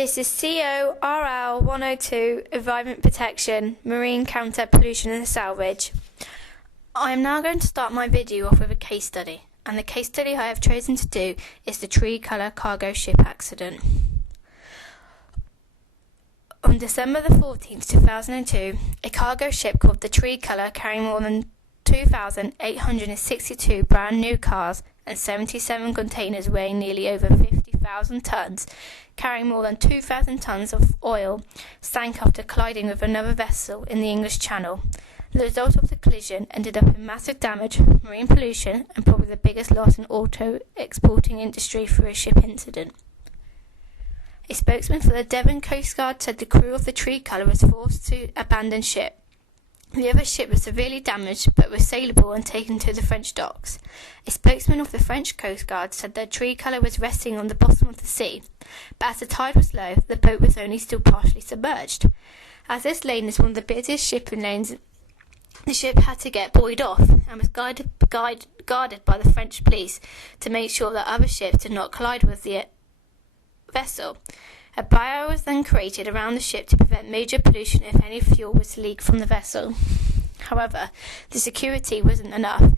This is CORL 102, Environment Protection, Marine Counter Pollution and Salvage. I am now going to start my video off with a case study, and the case study I have chosen to do is the Tree Colour cargo ship accident. On December the 14th, 2002, a cargo ship called the Tree Colour, carrying more than 2,862 brand new cars and 77 containers weighing nearly over 50,000 tonnes, carrying more than 2,000 tonnes of oil, sank after colliding with another vessel in the English Channel. The result of the collision ended up in massive damage, marine pollution, and probably the biggest loss in auto exporting industry through a ship incident. A spokesman for the Devon Coast Guard said the crew of the Tree Colour was forced to abandon ship. The other ship was severely damaged but was saleable and taken to the French docks. A spokesman of the French Coast Guard said the Tree Colour was resting on the bottom of the sea, but as the tide was low, the boat was only still partially submerged. As this lane is one of the busiest shipping lanes, the ship had to get buoyed off and was guarded by the French police to make sure that other ships did not collide with the vessel. A barrier was then created around the ship to prevent major pollution if any fuel was to leak from the vessel. However, the security wasn't enough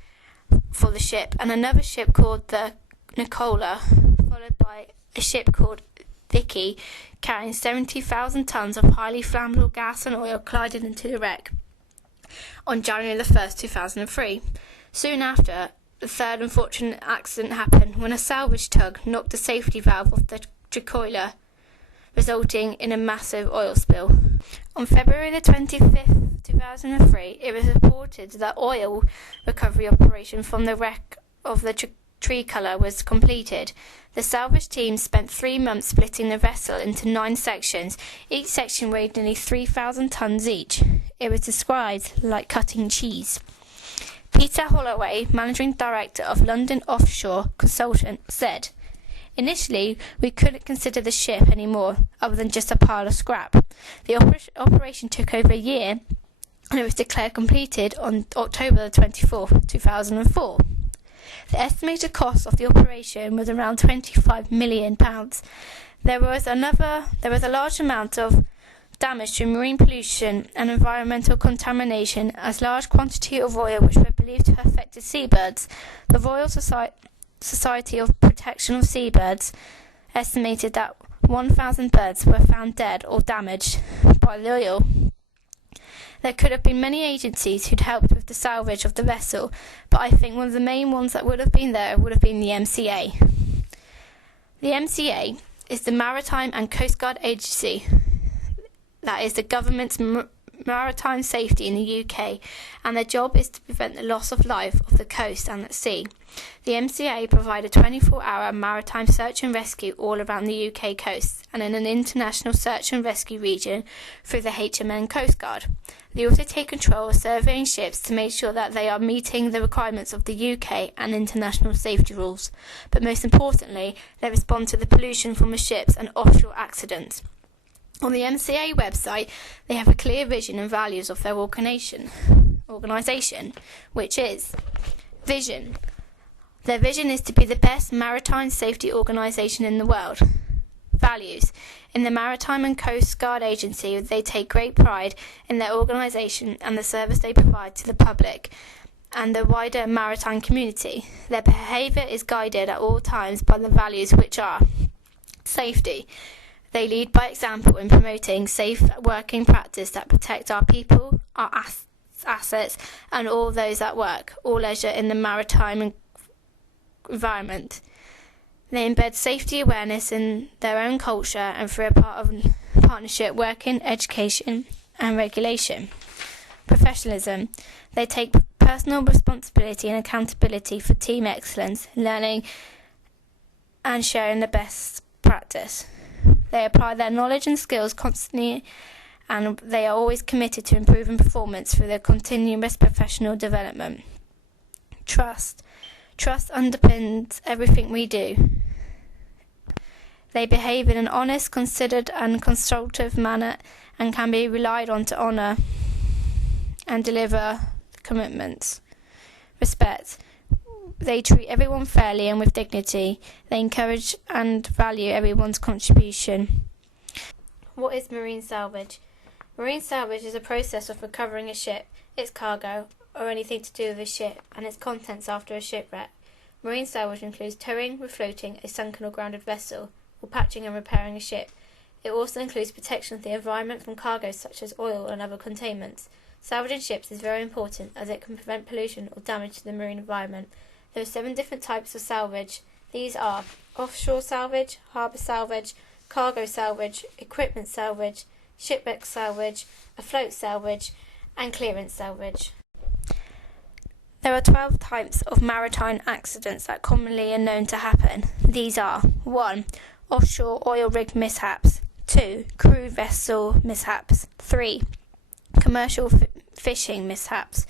for the ship, and another ship called the Nicola, followed by a ship called Vicky, carrying 70,000 tonnes of highly flammable gas and oil, collided into the wreck on January the 1st, 2003. Soon after, the third unfortunate accident happened when a salvage tug knocked the safety valve off the Tricola, resulting in a massive oil spill. On February the 25th, 2003, it was reported that oil recovery operation from the wreck of the Tree Colour was completed. The salvage team spent 3 months splitting the vessel into 9 sections. Each section weighed nearly 3,000 tonnes each. It was described like cutting cheese. Peter Holloway, managing director of London Offshore Consultant, said, "Initially, we couldn't consider the ship any more other than just a pile of scrap. The operation took over a year, and it was declared completed on October 24th, 2004. The estimated cost of the operation was around £25 million. There was a large amount of damage to marine pollution and environmental contamination, as large quantity of oil which were believed to have affected seabirds. The Royal Society of Protection of Seabirds estimated that 1,000 birds were found dead or damaged by the oil. There could have been many agencies who'd helped with the salvage of the vessel, but I think one of the main ones that would have been there would have been the MCA. The MCA is the Maritime and Coast Guard Agency. That is the government's maritime safety in the UK, and their job is to prevent the loss of life of the coast and at sea. The MCA provide a 24-hour maritime search and rescue all around the UK coast and in an international search and rescue region through the HMN Coast Guard. They also take control of surveying ships to make sure that they are meeting the requirements of the UK and international safety rules. But most importantly, they respond to the pollution from the ships and offshore accidents. On the MCA website, they have a clear vision and values of their organisation, which is vision. Their vision is to be the best maritime safety organisation in the world. Values. In the Maritime and Coast Guard Agency, they take great pride in their organisation and the service they provide to the public and the wider maritime community. Their behaviour is guided at all times by the values which are safety. They lead by example in promoting safe working practice that protect our people, our assets, and all those at work, all leisure in the maritime environment. They embed safety awareness in their own culture and through a partnership working, education, and regulation. Professionalism. They take personal responsibility and accountability for team excellence, learning and sharing the best practice. They apply their knowledge and skills constantly, and they are always committed to improving performance through their continuous professional development. Trust. Trust underpins everything we do. They behave in an honest, considered, and constructive manner and can be relied on to honour and deliver commitments. Respect. They treat everyone fairly and with dignity. They encourage and value everyone's contribution. What is marine salvage? Marine salvage is a process of recovering a ship, its cargo, or anything to do with a ship, and its contents after a shipwreck. Marine salvage includes towing, refloating a sunken or grounded vessel, or patching and repairing a ship. It also includes protection of the environment from cargoes such as oil and other containments. Salvaging ships is very important as it can prevent pollution or damage to the marine environment. There are 7 different types of salvage. These are offshore salvage, harbour salvage, cargo salvage, equipment salvage, shipwreck salvage, afloat salvage, and clearance salvage. There are 12 types of maritime accidents that commonly are known to happen. These are 1. Offshore oil rig mishaps. 2. Crew vessel mishaps. 3. Commercial fishing mishaps.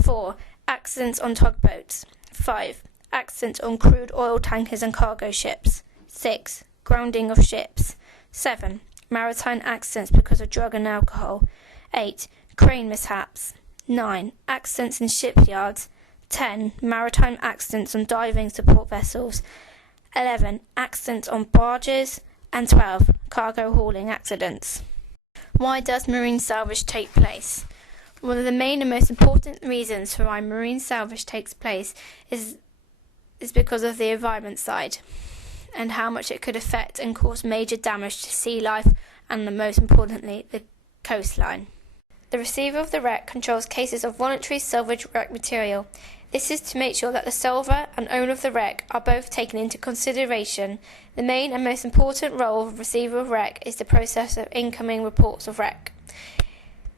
4. Accidents on tugboats. 5. Accidents on crude oil tankers and cargo ships. 6. Grounding of ships. 7. Maritime accidents because of drug and alcohol. 8. Crane mishaps. 9. Accidents in shipyards. 10. Maritime accidents on diving support vessels. 11. Accidents on barges. And 12. Cargo hauling accidents. Why does marine salvage take place? One of the main and most important reasons for why marine salvage takes place is because of the environment side and how much it could affect and cause major damage to sea life and, most importantly, the coastline. The receiver of the wreck controls cases of voluntary salvage wreck material. This is to make sure that the salver and owner of the wreck are both taken into consideration. The main and most important role of receiver of wreck is the process of incoming reports of wreck.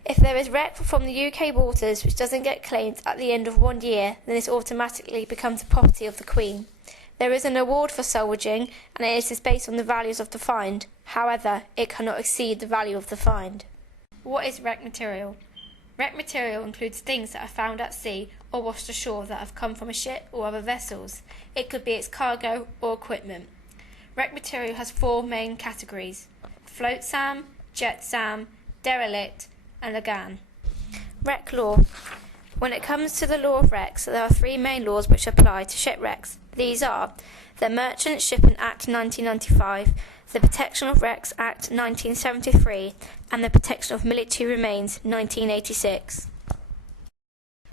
If there is wreck from the UK waters which doesn't get claimed at the end of 1 year, then this automatically becomes the property of the Queen. There is an award for salvaging, and it is based on the values of the find. However, it cannot exceed the value of the find. What is wreck material? Wreck material includes things that are found at sea or washed ashore that have come from a ship or other vessels. It could be its cargo or equipment. Wreck material has 4 main categories: float SAM, jet SAM, derelict, and lagan. Wreck law. When it comes to the law of wrecks, there are 3 main laws which apply to shipwrecks. These are the Merchant Shipping Act 1995, the Protection of Wrecks Act 1973, and the Protection of Military Remains 1986.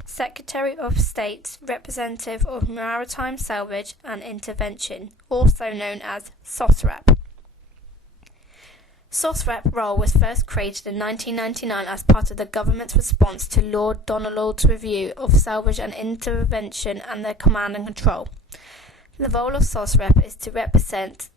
Secretary of State's Representative of Maritime Salvage and Intervention, also known as SOSRAP. SOSRAP role was first created in 1999 as part of the government's response to Lord Donald's review of salvage and intervention and their command and control. The role of SOSRAP is to represent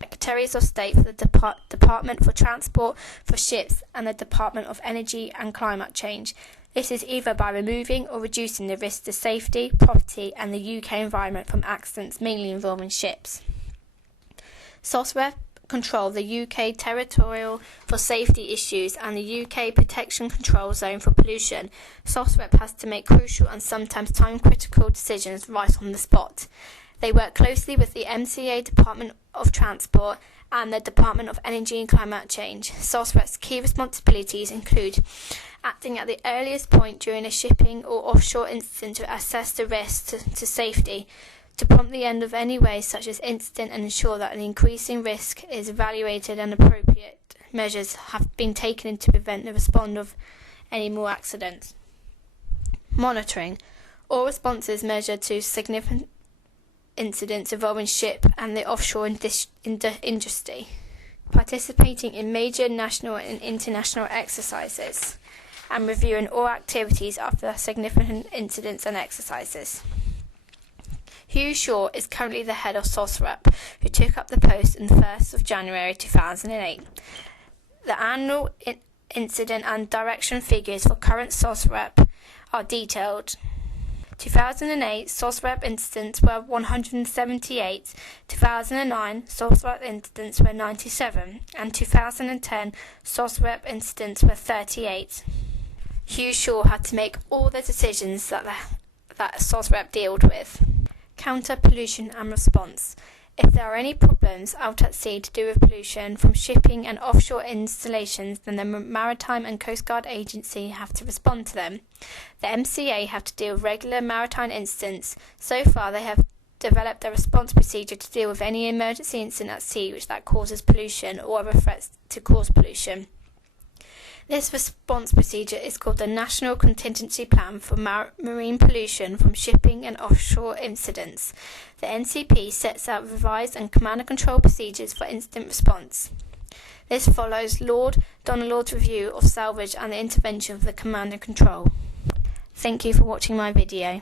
Secretaries of State for the Department for Transport for ships and the Department of Energy and Climate Change. This is either by removing or reducing the risk to safety, property and the UK environment from accidents mainly involving ships. SOSRAP control the UK territorial for safety issues and the UK protection control zone for pollution. SOSRAP has to make crucial and sometimes time-critical decisions right on the spot. They work closely with the MCA Department of Transport and the Department of Energy and Climate Change. SOSRAP's key responsibilities include acting at the earliest point during a shipping or offshore incident to assess the risk to safety, to prompt the end of any waste such as incident and ensure that an increasing risk is evaluated and appropriate measures have been taken to prevent the response of any more accidents. Monitoring. All responses measure to significant incidents involving ship and the offshore industry. Participating in major national and international exercises and reviewing all activities after significant incidents and exercises. Hugh Shaw is currently the head of SOSRAP, who took up the post on the 1st of January 2008. The annual incident and direction figures for current SOSRAP are detailed. 2008 SOSRAP incidents were 178, 2009 SOSRAP incidents were 97, and 2010 SOSRAP incidents were 38. Hugh Shaw had to make all the decisions that SOSRAP dealt with. Counter pollution and response. If there are any problems out at sea to do with pollution from shipping and offshore installations, then the Maritime and Coast Guard Agency have to respond to them. The MCA have to deal with regular maritime incidents. So far, they have developed a response procedure to deal with any emergency incident at sea that causes pollution or other threats to cause pollution. This response procedure is called the National Contingency Plan for Marine Pollution from Shipping and Offshore Incidents. The NCP sets out revised and command and control procedures for incident response. This follows Lord Donald's review of Salvage and the intervention of the command and control. Thank you for watching my video.